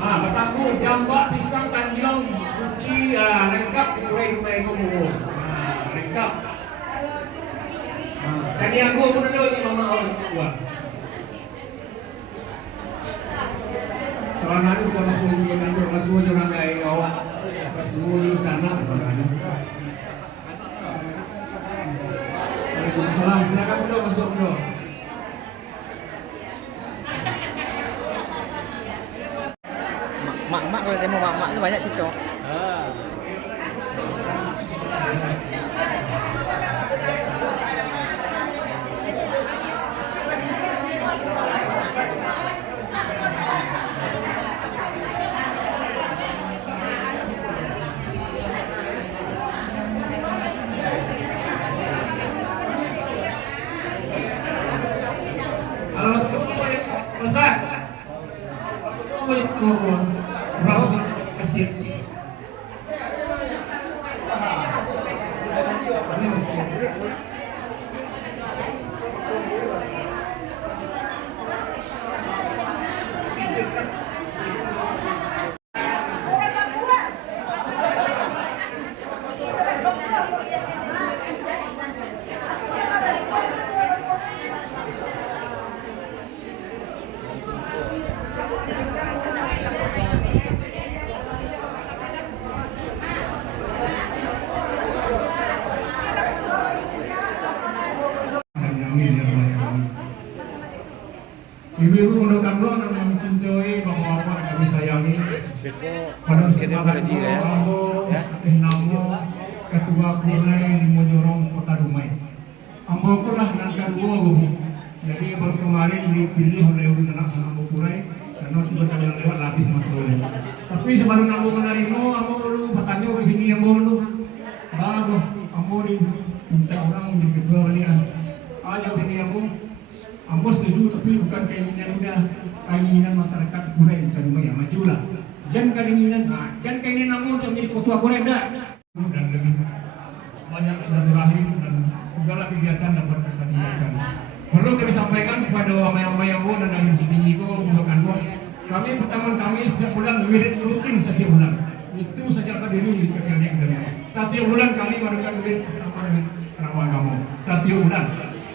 Bataku, jambak, pisang, tanjung, kunci, lengkap kurai-kurai kamu. Lengkap. Jadi aku pun ada ni mama orang tua. Soalnya hari bukan masuk orang lain awak, masuk di sana soalnya. Waalaikumsalam, silakan bro, masuk bro. Mak kalau demo mak itu banyak cerita. Halo, Ustaz. Assalamualaikum. Berapa kasih? Ibu-ibu mendoakan doa dan mencintai bapak-bapak yang kami sayangi. Pada kesempatan ini, Namo Ketua Kurai di Mojorong Kota Dumai. Ambo lah nan kedua bu. Jadi baru kemarin dipilih oleh Urusan Ambo Kurai karena tiba jalan lewat habis masuk oleh. Tapi sebelum Ambo menerima, Ambo dulu bertanya ke sini Ambo dulu. Bagus, Ambo minta orang di kedua kali aja sini Ambo. Ambo setuju tapi bukan keinginan masyarakat Kurai di Dumai ya majulah. Jangan keinginan Ambo untuk menjadi ketua Kurai dah. Dan lebih banyak silaturahim dan segala kegiatan dapat kita lakukan. Perlu kami sampaikan kepada amai-amai Ambo dan yang tinggi itu mendoakan doa. Kami pertemuan kami setiap bulan wirid rutin setiap bulan. Itu saja berdiri di kegiatan dari. Setiap bulan kami melakukan wirid kerawang kamu. Setiap bulan.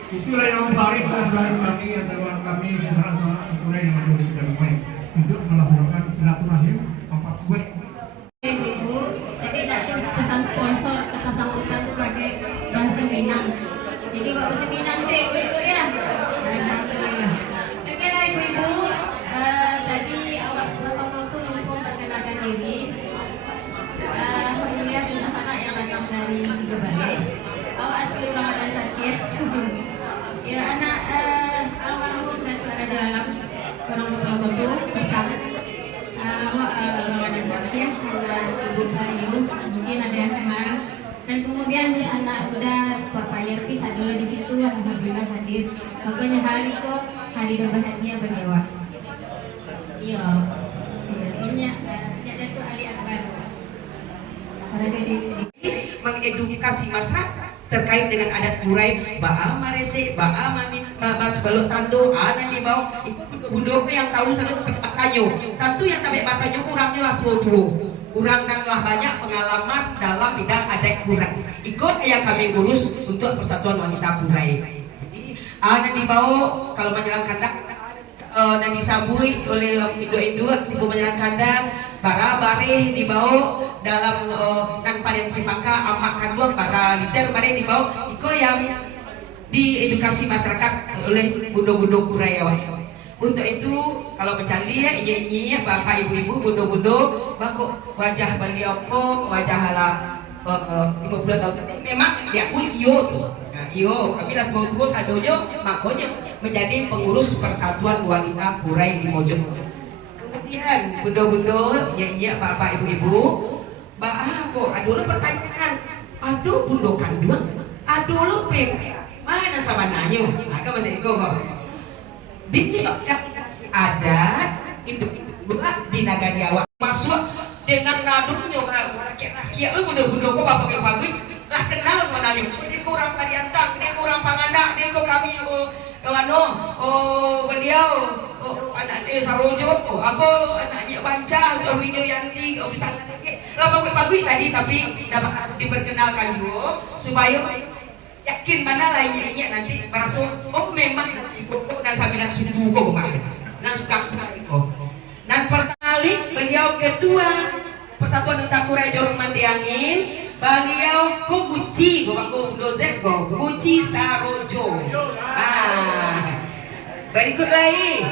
Itulah yang menarik saudara kami atau kami saudara-saudara Kurai yang ada di Dumai untuk melaksanakan silaturahim empat kue. Ibu, jadi ada pesan sponsor kata sambutan tuh pakai bahasa Minang. Jadi waktu seminar itu ibu-ibu ya. Alhamdulillah. Oke lah ibu-ibu, tadi awak waktu memperkenalkan diri. Alhamdulillah dengan anak yang datang dari Tiga Balik. Awak asli Ramadan Sakit. Ya anak almarhum dan saudara dalam seorang betul-betul bersama. Awak Ramadan Sakit dan Ibu Bayu, mungkin ada yang kenal. Dan kemudian di anak udah Bapak Yerti dulu di situ, alhamdulillah hadir. Pokoknya hari itu hari berbahagia bagi awak. Iya, ini Datuk Ali Akbar. Mengedukasi masyarakat terkait dengan adat Kurai, ba'a marese, ba'a mamin, balok tando, anan di bawah, itu bundoko yang tahu selalu batanyo. Tentu yang tabe batanyo kurangnya lah tuh. Kurang dan lah banyak pengalaman dalam bidang adat Kurai. Ikut yang kami urus untuk Persatuan Wanita Kurai. Jadi anan di bawah kalau menjelang kandang dan disambui oleh Indo tipe menjelang kandang, bara bareh dibawa dalam dan panen sipaka amak kandung bara liter bareh dibawa iko yang diedukasi masyarakat oleh bundo-bundo Kurai. Untuk itu kalau mencari ya inyi bapak ibu-ibu bundo-bundo bako wajah beliau ko wajah hala 50 tahun memang diakui iyo tuh. Nah, iyo kami lah tua sadonya makanya menjadi pengurus Persatuan Wanita Kurai di Mojorong. Kemudian bundo-bundo ya bapak ibu-ibu bah kok aduh lo pertanyaan aduh bundo kandung aduh lo peng mana sama nanyo nah kan menjadi kok di adat induk-induk di Nagari Awak masuk dengan nadungnya rakyat-rakyat lu bundo-bundo kok bapak pagi lah kenal sama nanyo ini kurang pariantang ini kurang pangandak ini kok kami Beliau anak dia Sarojo, aku anaknya Banca, Video Yanti, bisa sakit. Lah pagui tadi tapi dapat diperkenalkan juga supaya yakin mana lainnya nanti merasa memang ibu dan sambilan subuh kok kemarin. Nah sudah kok. Dan pertama kali beliau ketua Persatuan Utakurai Jorong Mandiangin, beliau ko Guci, ko dozet ko Guci Sarojo. Berikut lagi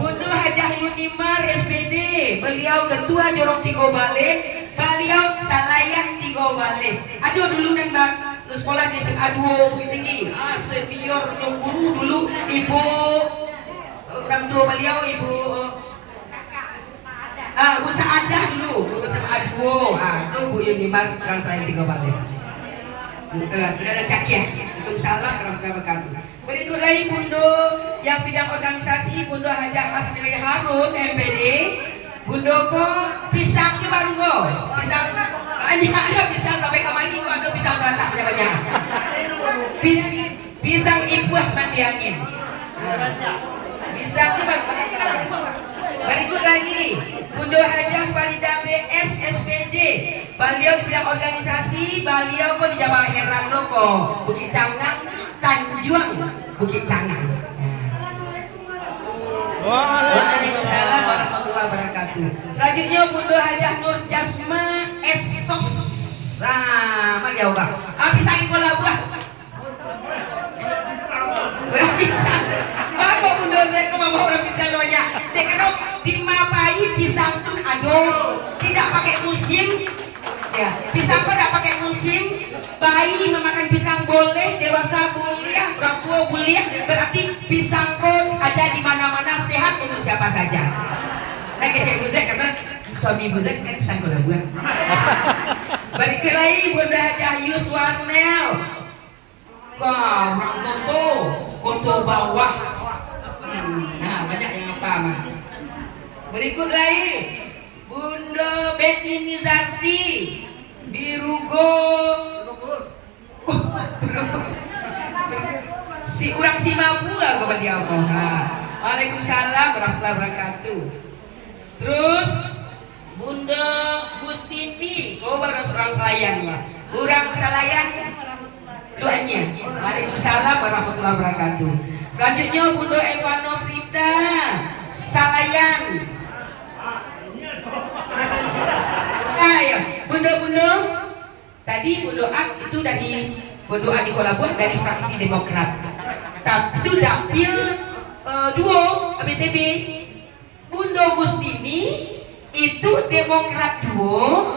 Bundo Hajah Yunimar SPD, beliau ketua Jorong Tigo Balik, beliau Salayan Tigo Balik. Aduh dulu dan bang sekolah di SMA 2 Bukit Tinggi, senior guru dulu ibu orang tua beliau ibu Bu Saadah dulu, Bu SMA 2, itu Bu Yunimar orang Salayan Tigo Balik. Ada cakiah, untuk salah kerang-kerang. Berikut lagi Bundo yang bidang organisasi Bundo Hajah Hasnilai Harun MPD, Bundo ko pisang ke baru go, pisang banyak ada pisang sampai kemari ko ada pisang terletak banyak. Pisang ibuah Mandiangin. Pisang ke baru. Berikut lagi Bundo Hajah Farida BS SPD, beliau bidang organisasi, beliau ko di Jabal Heran ko, Bukit Cangang, Tanjuang, Bukit Cangang. Waalaikumsalam warahmatullahi wabarakatuh. Selanjutnya Bundo Hajah Nur Jasma Esos. Mari ya Pak. Pisang ikola buah. Pisang. Bago Bundo saya ke mama orang pisang banyak. Dekano dimapai pisang tun ado, tidak pakai musim. Ya, pisang kok tidak pakai musim. Bayi memakan pisang boleh, dewasa boleh, orang tua boleh. Berarti pisang kok ada di mana-mana, sehat untuk siapa saja. Nah, kayak Buzek karena suami Buzek kan pisang kok buah. Berikut lagi Bunda Hajah Yuswarnel. Wah, orang koto bawah. Nah, banyak yang apa mah. Berikut lagi Bunda Betty Nizarti Birugo. Si orang si mampu kepada Allah. Waalaikumsalam warahmatullahi wabarakatuh. Terus Bunda Gustini, baru seorang Selayan ya. Orang Selayan doanya. Waalaikumsalam warahmatullahi wabarakatuh. Selanjutnya Bunda Eva Novita Salayan. Ayo, Bunda tadi Bunda Ak itu dari Bunda Ak di Kuala Buah dari fraksi Demokrat. Tapi itu dapil duo BTB. Bunda Gustini itu Demokrat duo,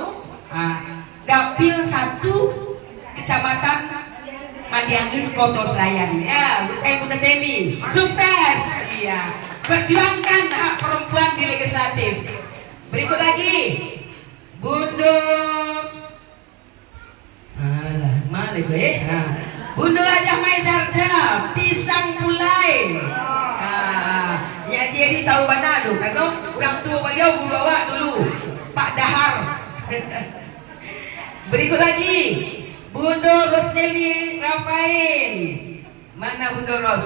dapil 1 Kecamatan Mandiangin Koto Selayan. Ya, Bunda Temi, sukses. Iya, perjuangkan hak perempuan di legislatif. Berikut lagi Bunda Bunda Hajah Maizarda Pisang Pulai. Ya jadi tahu mana tu kan orang tua beliau guru awak dulu Pak Dahar. Berikut lagi Bunda Rosneli Rafael. Mana Bunda Ros?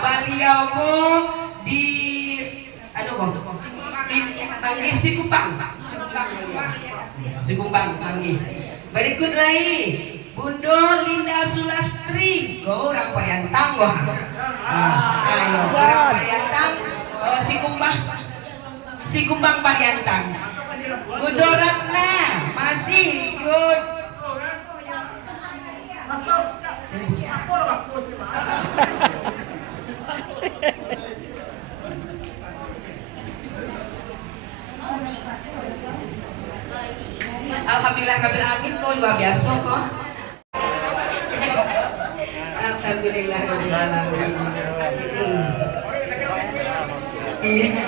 Beliau ko di Panggil Sikumpang Panggil. Berikut lagi Bunda Linda Sulastri, orang Pariantang kok. Ayo, orang Pariantang, Sikumbang Pariantang. Bunda Ratna masih ikut. Alhamdulillah Rabbil Alamin, kau luar biasa kok. Alhamdulillah Rabbil Alamin. Iya.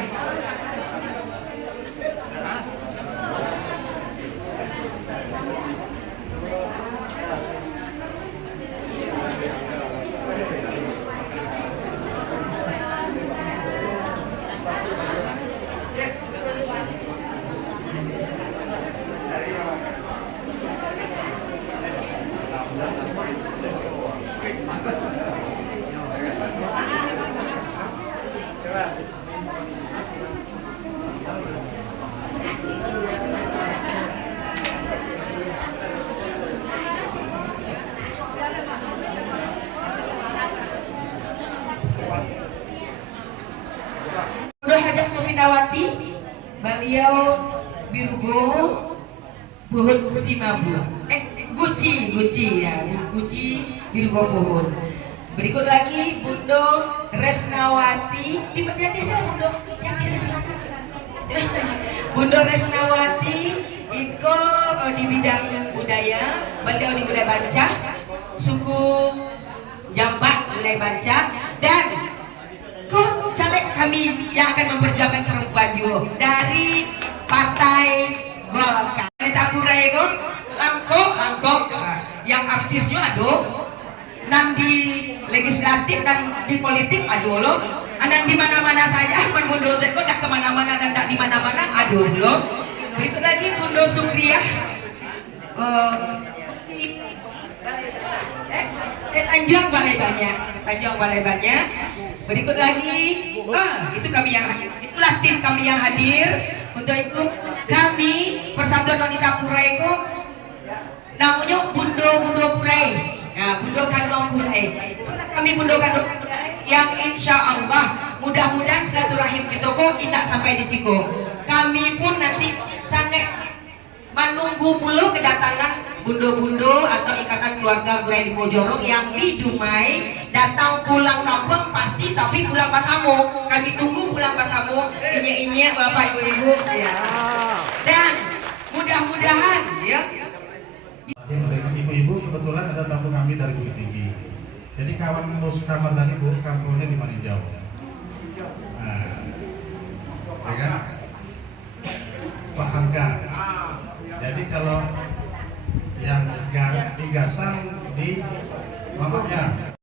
Bunda Hajat Sofinawati, beliau Birugo, Pohon Simabu, Guci ya, Guci Birugo Pohon. Berikut lagi Bunda Refnawati, di bagian desa Bunda, yang desa. Bunda Refnawati, Iko di bidang budaya, beliau di budaya Bancah, suku Jambak budaya Bancah, dan kok caleg kami yang akan memperjuangkan perempuan juga dari Partai Golkar. Kita kurai kok langkok yang artisnya aduh, nan di legislatif dan di politik aduh lo, anan di mana-mana saja, man Bundo Zeko dah kemana-mana dan tak di mana-mana aduh lo. Berikut lagi Bundo Sukriah, Tanjung Balai Banyak. Berikut lagi, itu kami yang itulah tim kami yang hadir. Untuk itu kami Persatuan Wanita Kurai itu namanya Bundo Kurai, ya Bundo Kandung Kurai. Itulah kami Bundo Kandung Kurai yang insya Allah mudah-mudahan silaturahim kita kok tidak sampai di siku. Kami pun nanti sangat menunggu puluh kedatangan bundo-bundo atau ikatan keluarga Kurai di Mojorong yang di Dumai datang pulang kampung pasti, tapi pulang Pasamo. Kami tunggu pulang Pasamo, ini Bapak Ibu ya. Dan mudah-mudahan ya. Ibu-ibu kebetulan ada tamu kami dari Bukit Tinggi. Jadi kawan bos kamar tadi Bu, kampungnya di Maninjau. Nah, ya kan? Pak Hamka. Jadi kalau yang digasang di mamanya